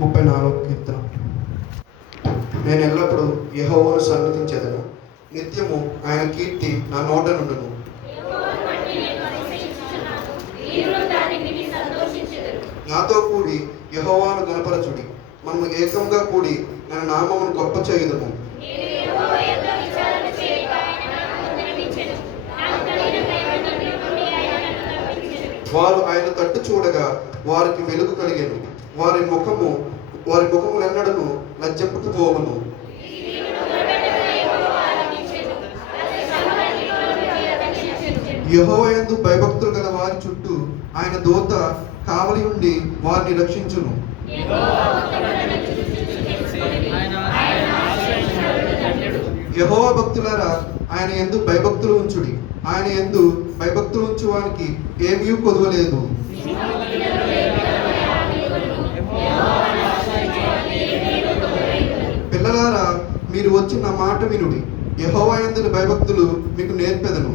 34వ కీర్తన. నేను ఎల్లప్పుడూ యెహోవాను సన్నిధించెదను, నిత్యము ఆయన కీర్తి నా నోట నుండును. నాతో కూడి యెహోవాను గణపరచుడి, మనము ఏకంగా కూడి ఆయన నామమును గొప్ప చేయుదము. వారు ఆయన తట్టు చూడగా వారికి వెలుగు కలిగెను, వారి ముఖములెన్నడను లజ్జపుట్టు పోవను. యెహోవా యందు భయభక్తులు గల వారి చుట్టూ ఆయన దూత కావలి ఉండి వారిని రక్షించును. యెహోవా భక్తులారా, ఆయన యందు భయభక్తులు ఉంచుడి, ఆయన యందు భయభక్తులు ఉంచువానికి ఏమీ కొదువలేదు. పిల్లలారా, మీరు వచ్చి నా మాట వినుడి, యెహోవా యందు భయభక్తులు మీకు నేర్పెదను.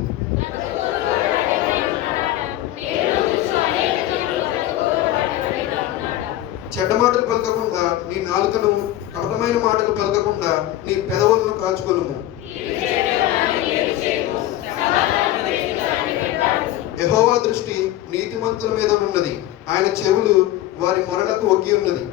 చెడ్డ మాటలు పలకకుండా నీ నాలుకను, కపటమైన మాటలు పలకకుండా నీ పెదవులను కాచుకొనుము. యెహోవా దృష్టి నీతిమంతుల మీద ఉన్నది, ఆయన చెవులు వారి మొరలకు ఒగ్గి ఉన్నది.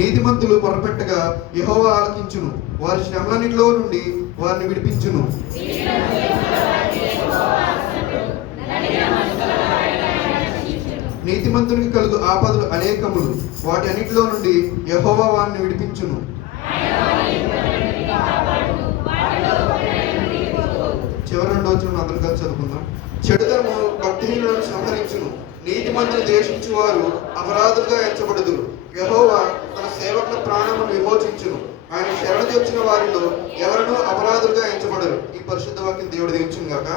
నీతిమంతులు మొరపెట్టగా యెహోవా ఆలకించును, వారి శ్రమలన్నిటిలో నుండి వారిని విడిపించును. నీతిమంతునికి కలుగు ఆపదలు అనేకములు, వాటి అన్నిటిలో నుండి యెహోవా వారిని విడిపించును. చివరి 2వ వచనం అందరం కలిసి చదువుకుందాం. చెడుతనము భక్తిహీనులను సంహరించును, నీతిమంతులు ద్వేషించు వారు అపరాధులుగా ఎంచబడుదురు. యెహోవా తన సేవకుల ప్రాణమును విమోచించును, ఆయన శరణు తెచ్చిన వారిలో ఎవరనూ అపరాధులుగా ఎంచబడరు. ఈ పరిశుద్ధ వాక్యం దేవుడు దీవించును గాక.